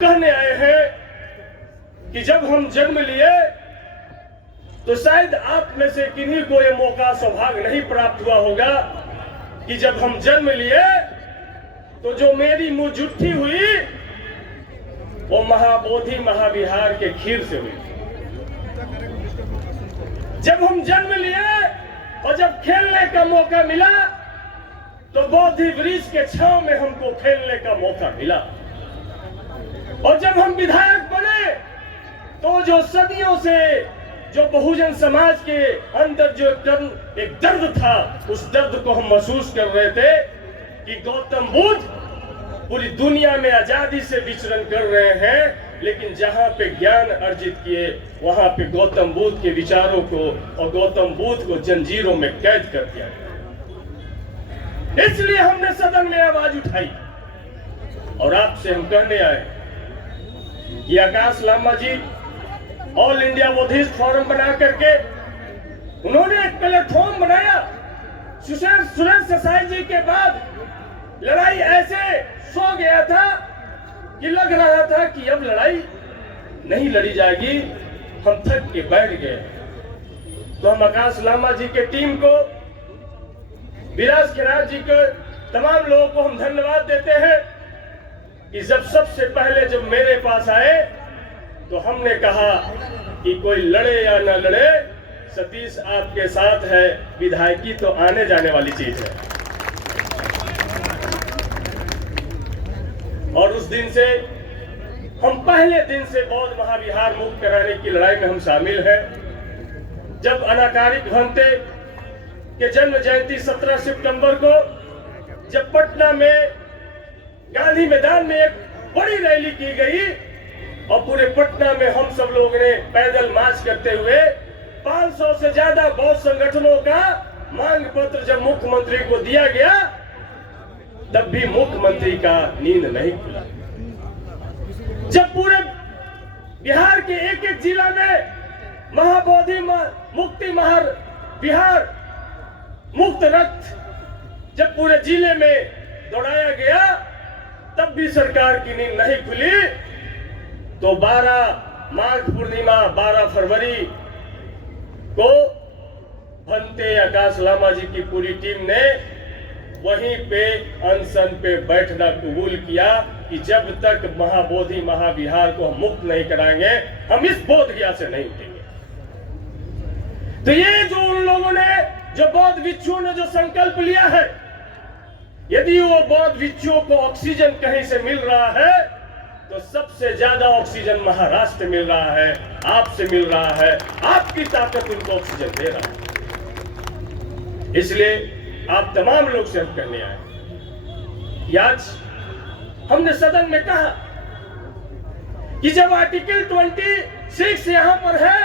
कहने आए हैं कि जब हम जन्म लिए तो शायद आप में से किन्हीं को यह मौका सौभाग्य नहीं प्राप्त हुआ होगा कि जब हम जन्म लिए तो जो मेरी मुंह जुट्ठी हुई वो महाबोधि महाविहार के खीर से हुई। जब हम जन्म लिए और जब खेलने का मौका मिला तो बोधि वृक्ष के छांव में हमको खेलने का मौका मिला। और जब हम विधायक बने तो जो सदियों से जो बहुजन समाज के अंदर जो एक दर्द था, उस दर्द को हम महसूस कर रहे थे कि गौतम बुद्ध पूरी दुनिया में आजादी से विचरण कर रहे हैं, लेकिन जहां पे ज्ञान अर्जित किए वहां पे गौतम बुद्ध के विचारों को और गौतम बुद्ध को जंजीरों में कैद कर दिया गया। इसलिए हमने सदन में आवाज उठाई और आपसे हम कहने आए कि आकाश लामा जी ऑल इंडिया बुद्धिस्ट फोरम बना करके उन्होंने एक प्लेटफॉर्म बनाया। सुरेश देसाई जी के बाद लड़ाई ऐसे सो गया था कि लग रहा था कि अब लड़ाई नहीं लड़ी जाएगी, हम थक के बैठ गए। तो हम आकाश लामा जी के टीम को, विराज खिराज जी को, तमाम लोगों को हम धन्यवाद देते हैं कि जब सबसे पहले जब मेरे पास आए तो हमने कहा कि कोई लड़े या न लड़े, सतीश आपके साथ है, विधायकी तो आने जाने वाली चीज है। और उस दिन से हम पहले दिन से बौद्ध महाविहार मुक्त कराने की लड़ाई में हम शामिल हैं। जब अनाकारिक भंते के जन्म जयंती 17 सितंबर को जब पटना में गांधी मैदान में एक बड़ी रैली की गई और पूरे पटना में हम सब लोगों ने पैदल मार्च करते हुए 500 से ज्यादा बौद्ध संगठनों का मांग पत्र जब मुख्यमंत्री को दिया गया तब भी मुख्यमंत्री का नींद नहीं खुला। जब पूरे बिहार के एक एक जिला में महाबोधि मुक्ति विहार मुक्त रथ जब पूरे जिले में दौड़ाया गया तब भी सरकार की नींद नहीं खुली। तो 12 माघ पूर्णिमा 12 फरवरी को भंते आकाश लामा जी की पूरी टीम ने वहीं पे अनशन पे बैठना कबूल किया कि जब तक महाबोधि महाविहार को हम मुक्त नहीं कराएंगे हम इस बोध गया से नहीं उठेंगे। तो ये जो उन लोगों ने, जो बौद्ध भिक्षुओं ने जो संकल्प लिया है, यदि वो बौद्ध भिक्षुओं को ऑक्सीजन कहीं से मिल रहा है तो सबसे ज्यादा ऑक्सीजन महाराष्ट्र मिल रहा है, आपसे मिल रहा है, आपकी ताकत उनको ऑक्सीजन दे रहा है। इसलिए आप तमाम लोग से हम कहने आए कि आज हमने सदन में कहा कि जब आर्टिकल 26 यहां पर है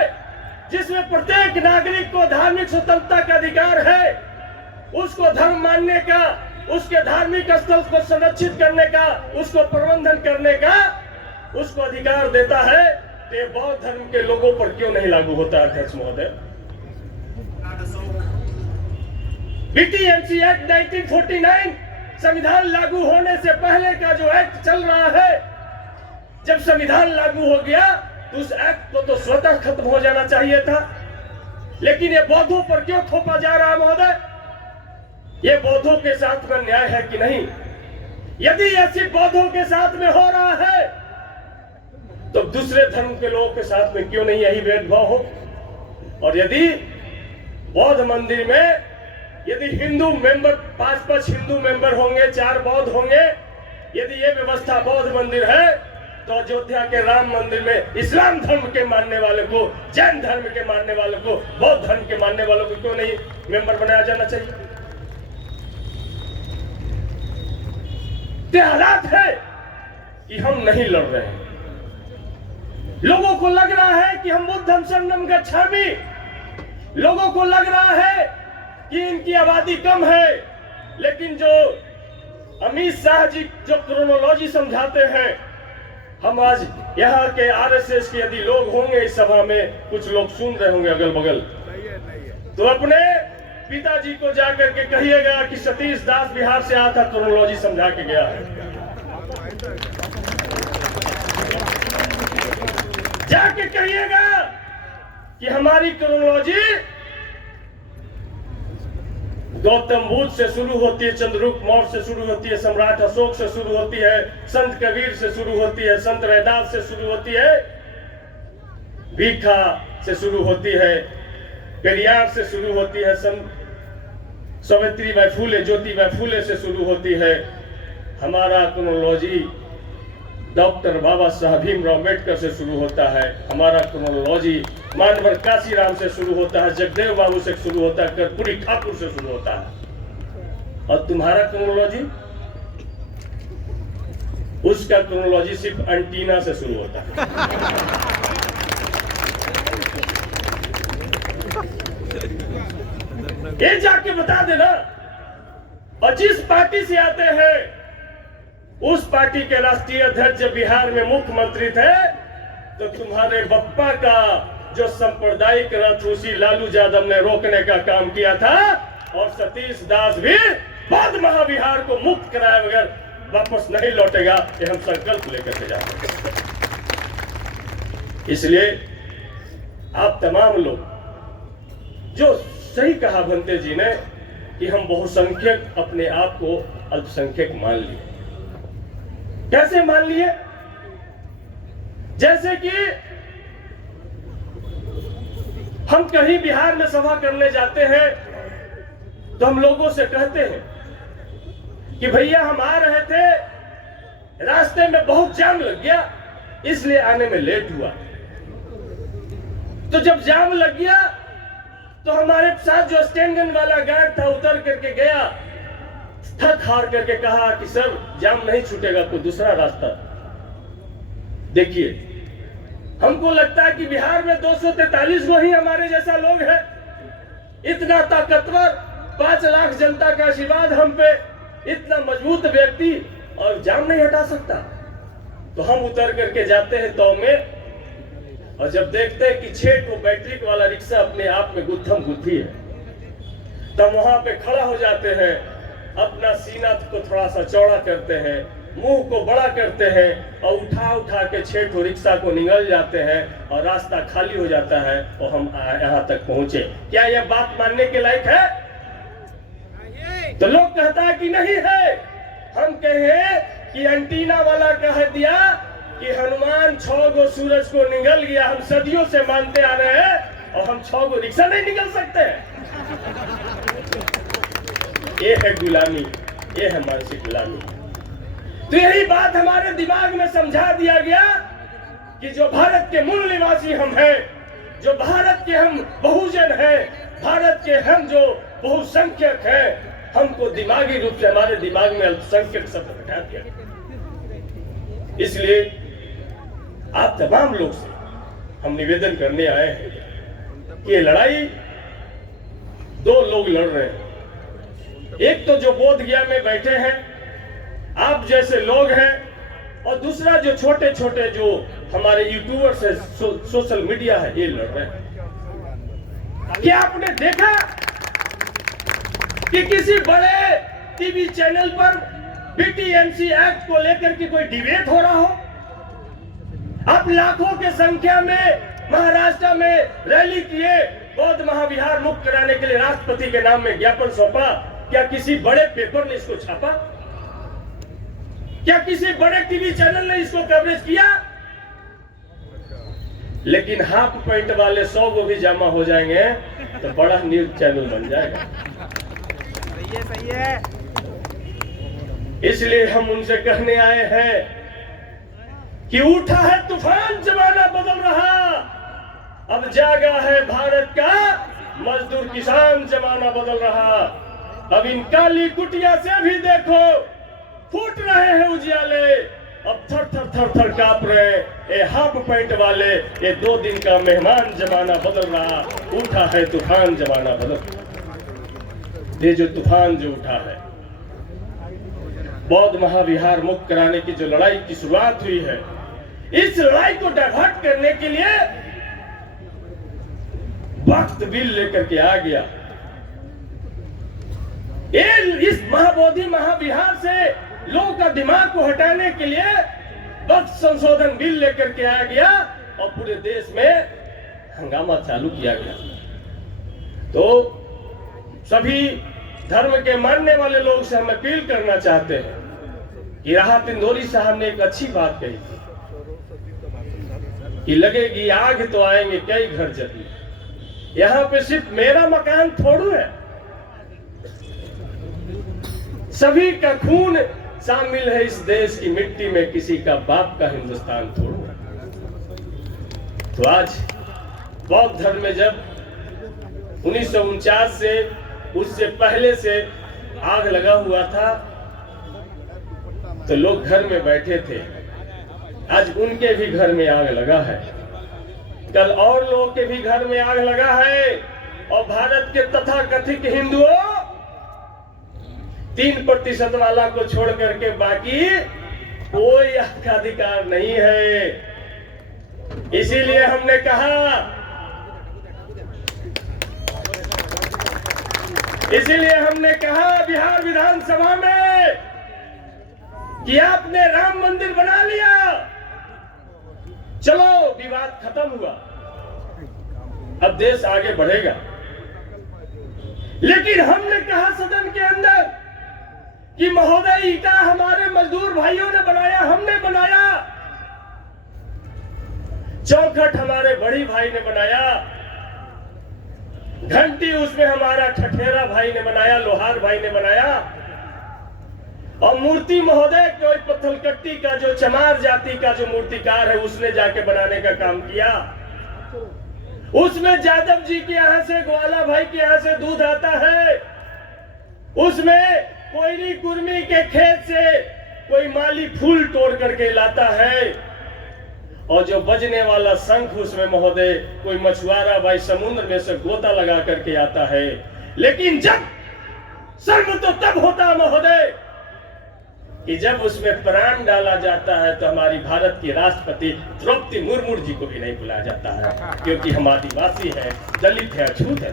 जिसमें प्रत्येक नागरिक को धार्मिक स्वतंत्रता का अधिकार है, उसको धर्म मानने का, उसके धार्मिक स्थल को संरक्षित करने का, उसको प्रबंधन करने का उसको अधिकार देता है, तो ये बौद्ध धर्म के लोगों पर क्यों नहीं लागू होता है अध्यक्ष महोदय? बीटीएमसी एक्ट 1949 संविधान लागू होने से पहले का जो एक्ट चल रहा है, जब संविधान लागू हो गया तो उस एक्ट को तो स्वतः खत्म हो जाना चाहिए था, लेकिन ये बौद्धों पर क्यों थोपा जा रहा है महोदय? ये बौद्धों के साथ में न्याय है कि नहीं? यदि ये सिर्फ बौद्धों के साथ में हो रहा है तो दूसरे धर्म के लोगों के साथ में क्यों नहीं यही भेदभाव हो? और यदि बौद्ध मंदिर में यदि हिंदू मेंबर 5 हिंदू मेंबर होंगे, 4 बौद्ध होंगे, यदि ये व्यवस्था बौद्ध मंदिर है तो अयोध्या के राम मंदिर में इस्लाम धर्म के मानने वाले को, जैन धर्म के मानने वालों को, बौद्ध धर्म के मानने वालों को क्यों नहीं मेंबर बनाया जाना चाहिए? ये हालात है कि हम नहीं लड़ रहे हैं। लोगों को लग रहा है कि हम बुद्धम शरणम गच्छामि, लोगों को लग रहा है कि इनकी आबादी कम है, लेकिन जो अमित शाह जी जो क्रोनोलॉजी समझाते हैं, हम आज यहाँ के आरएसएस के यदि लोग होंगे इस सभा में, कुछ लोग सुन रहे होंगे अगल बगल, तो अपने पिताजी को जाकर के कहिएगा कि सतीश दास बिहार से आया था, क्रोनोलॉजी समझा के गया है। जाके कहिएगा कि हमारी क्रोनोलॉजी गौतम बुद्ध से शुरू होती है, चंद्रगुप्त मौर्य से शुरू होती है, सम्राट अशोक से शुरू होती है, संत कबीर से शुरू होती है, संत रैदास से शुरू होती है, भीखा से शुरू होती है, पेरियार से शुरू होती है, सावित्रीबाई फूले, ज्योतिबाई फूले से शुरू होती है। हमारा क्रोनोलॉजी डॉक्टर बाबा साहब भीमराव अम्बेडकर से शुरू होता है। हमारा क्रोनोलॉजी मानवर काशीराम से शुरू होता है, जगदेव बाबू से शुरू होता है, कर्पूरी ठाकुर से शुरू होता है। और तुम्हारा क्रोनोलॉजी, उसका क्रोनोलॉजी सिर्फ एंटीना से शुरू होता है। ये जाके बता देना। और जिस पार्टी से आते हैं उस पार्टी के राष्ट्रीय अध्यक्ष जब बिहार में मुख्यमंत्री थे तो तुम्हारे बप्पा का जो सांप्रदायिक रथ उसी लालू यादव ने रोकने का काम किया था, और सतीश दास भी बौद्ध महाविहार को मुक्त कराए बगैर वापस नहीं लौटेगा, ये हम संकल्प लेकर के जाते हैं। इसलिए आप तमाम लोग, जो सही कहा भंते जी ने कि हम बहुसंख्यक अपने आप को अल्पसंख्यक मान लिए। कैसे मान लिए? जैसे कि हम कहीं बिहार में सभा करने जाते हैं तो हम लोगों से कहते हैं कि भैया हम आ रहे थे, रास्ते में बहुत जाम लग गया इसलिए आने में लेट हुआ। तो जब जाम लग गया तो हमारे साथ जो स्टैंडन वाला गार्ड था उतर करके गया, थक हार करके कहा कि सर जाम नहीं छूटेगा, कोई दूसरा रास्ता देखिए। हमको लगता है कि बिहार में 243 गो ही हमारे जैसा लोग हैं, इतना ताकतवर, 5 लाख जनता का आशीर्वाद हम पे, इतना मजबूत व्यक्ति, और जाम नहीं हटा सकता। तो हम उतर करके जाते हैं तो में, और जब देखते हैं कि 6 को बैटरी वाला रिक्शा अपने आप में गुत्थम गुत्थी है, तब वहां पे खड़ा हो जाते हैं, अपना सीना को थोड़ा सा चौड़ा करते हैं, मुंह को बड़ा करते हैं, और उठा उठा के 6 ठो रिक्शा को निगल जाते हैं, और रास्ता खाली हो जाता है और हम यहाँ तक पहुंचे। क्या यह बात मानने के लायक है? तो लोग कहता है कि नहीं है। हम कहे कि एंटीना वाला कह दिया कि हनुमान 6 गो सूरज को निगल गया, हम सदियों से मानते आ रहे हैं, और हम 6 गो रिक्शा नहीं निगल सकते। ये है गुलामी, ये है मानसिक गुलामी। तो यही बात हमारे दिमाग में समझा दिया गया कि जो भारत के मूल निवासी हम हैं, जो भारत के हम बहुजन हैं, भारत के हम जो बहुसंख्यक हैं, हमको दिमागी रूप से हमारे दिमाग में अल्पसंख्यक शब्द हटा दिया। इसलिए आप तमाम लोग से हम निवेदन करने आए हैं कि ये लड़ाई 2 लोग लड़ रहे हैं। एक तो जो बोध गया में बैठे हैं, आप जैसे लोग हैं, और दूसरा जो छोटे छोटे जो हमारे यूट्यूबर्स है, सोशल मीडिया है, ये लड़ रहे हैं। क्या आपने देखा कि किसी बड़े टीवी चैनल पर बीटीएमसी एक्ट को लेकर के कोई डिबेट हो रहा हो? आप लाखों के संख्या में महाराष्ट्र में रैली किए, बौद्ध महाविहार मुक्त कराने के लिए राष्ट्रपति के नाम में ज्ञापन सौंपा। क्या किसी बड़े पेपर ने इसको छापा? क्या किसी बड़े टीवी चैनल ने इसको कवरेज किया? लेकिन हाफ पैंट वाले 100 को भी जमा हो जाएंगे तो बड़ा न्यूज चैनल बन जाएगा। सही है। इसलिए हम उनसे कहने आए हैं कि उठा है तूफान, जमाना बदल रहा, अब जागा है भारत का मजदूर किसान, जमाना बदल रहा। अब इन काली कुटिया से भी देखो, फूट रहे हैं उजियाले, अब थर थर थर थर कांप रहे ये हाफ पैंट वाले, ये 2 दिन का मेहमान, जमाना बदल रहा, उठा है तूफान, जमाना बदल। ये जो तूफान जो उठा है, बौद्ध महाविहार मुक्त कराने की जो लड़ाई की शुरुआत हुई है, इस लड़ाई को डाइवर्ट करने के लिए वक्त बिल लेकर के आ गया। इस महाबोधि महाविहार से लोगों का दिमाग को हटाने के लिए वक्त संशोधन बिल लेकर के आ गया और पूरे देश में हंगामा चालू किया गया। तो सभी धर्म के मानने वाले लोग से हम अपील करना चाहते हैं कि राहत इंदौरी साहब ने एक अच्छी बात कही थी कि लगेगी आग तो आएंगे कई घर जली। यहाँ पे सिर्फ मेरा मकान थोड़ू है, सभी का खून शामिल है इस देश की मिट्टी में, किसी का बाप का हिंदुस्तान थोड़ू है। तो आज बौद्ध धर्म में जब 1949 से उससे पहले से आग लगा हुआ था तो लोग घर में बैठे थे, आज उनके भी घर में आग लगा है, कल और लोगों के भी घर में आग लगा है। और भारत के तथाकथित हिंदुओं 3% वाला को छोड़ करके बाकी कोई अधिकार नहीं है। इसीलिए हमने कहा बिहार विधानसभा में कि आपने राम मंदिर बना लिया, चलो विवाद खत्म हुआ, अब देश आगे बढ़ेगा। लेकिन हमने कहा सदन के अंदर कि महोदय ईटा हमारे मजदूर भाइयों ने बनाया, हमने बनाया, चौखट हमारे बड़ी भाई ने बनाया, घंटी उसमें हमारा ठठेरा भाई ने बनाया, लोहार भाई ने बनाया, और मूर्ति महोदय कोई पत्थलकट्टी का जो चमार जाति का जो मूर्तिकार है उसने जाके बनाने का काम किया। उसमें जादव जी के यहाँ से, ग्वाला भाई के यहाँ से दूध आता है, उसमें कोयरी कुर्मी के खेत से कोई माली फूल तोड़ करके लाता है, और जो बजने वाला शंख उसमें महोदय कोई मछुआरा भाई समुद्र में से गोता लगा करके आता है। लेकिन जब शर्म तो तब होता महोदय कि जब उसमें प्राण डाला जाता है तो हमारी भारत की राष्ट्रपति द्रौपदी मुर्मू जी को भी नहीं बुलाया जाता है, क्योंकि हम आदिवासी हैं, दलित है, अछूत है।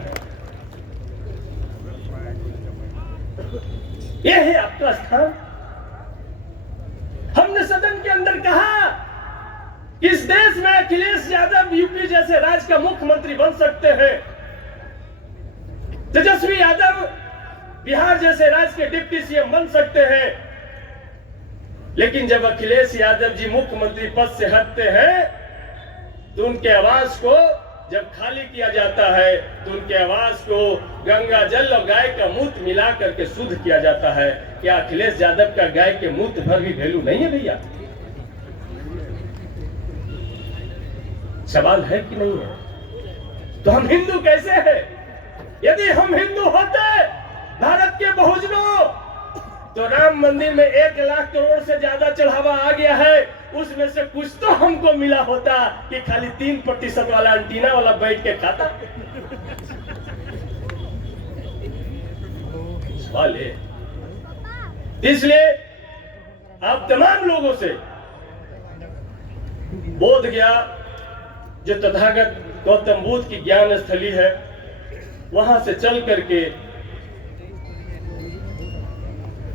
यह है आपका स्थान। हमने सदन के अंदर कहा इस देश में अखिलेश यादव यूपी जैसे राज्य का मुख्यमंत्री बन सकते हैं, तेजस्वी यादव बिहार जैसे राज्य के डिप्टी सीएम बन सकते हैं, लेकिन जब अखिलेश यादव जी मुख्यमंत्री पद से हटते हैं तो उनके आवास को जब खाली किया जाता है तो उनके आवास को गंगा जल और गाय का मूत्र मिला करके शुद्ध किया जाता है। क्या अखिलेश यादव का गाय के मूत्र भर भी वैल्यू नहीं है भैया? सवाल है कि नहीं है? तो हम हिंदू कैसे हैं? यदि हम हिंदू होते भारत के बहुजनों, तो राम मंदिर में 1 लाख करोड़ से ज्यादा चढ़ावा आ गया है, उसमें से कुछ तो हमको मिला होता कि खाली 3% वाला एंटीना वाला बैठ के खाता। सवाल है। इसलिए आप तमाम लोगों से बोध गया जो तथागत गौतम बुद्ध की ज्ञान स्थली है, वहां से चल करके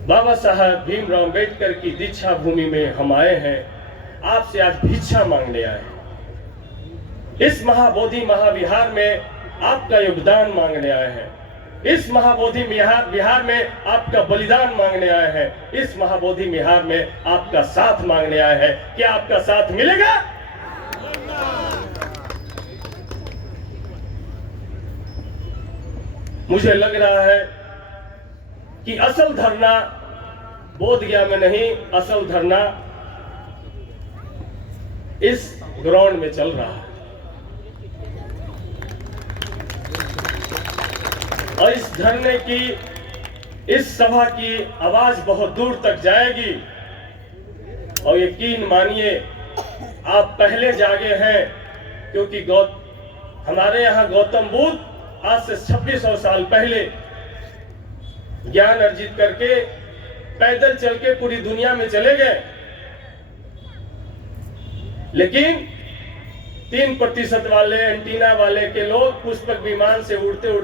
बाबा साहब भीमराव अम्बेडकर की दीक्षा भूमि में हम आए हैं। आपसे आज भिक्षा मांगने आए हैं। इस महाबोधि महाविहार में आपका योगदान मांगने आए हैं। इस महाबोधि विहार में आपका बलिदान मांगने आए हैं। इस महाबोधि विहार में आपका साथ मांगने आए हैं। क्या आपका साथ मिलेगा? मुझे लग रहा है कि असल धरना बोधगया में नहीं, असल धरना इस ग्राउंड में चल रहा है। और इस धरने की, इस सभा की आवाज बहुत दूर तक जाएगी। और यकीन मानिए आप पहले जागे हैं, क्योंकि हमारे यहाँ गौतम बुद्ध आज से 2600 साल पहले ज्ञान अर्जित करके पैदल चल के पूरी दुनिया में चले गए। लेकिन 3% वाले एंटीना वाले के लोग पुष्पक विमान से उड़ते उड़ते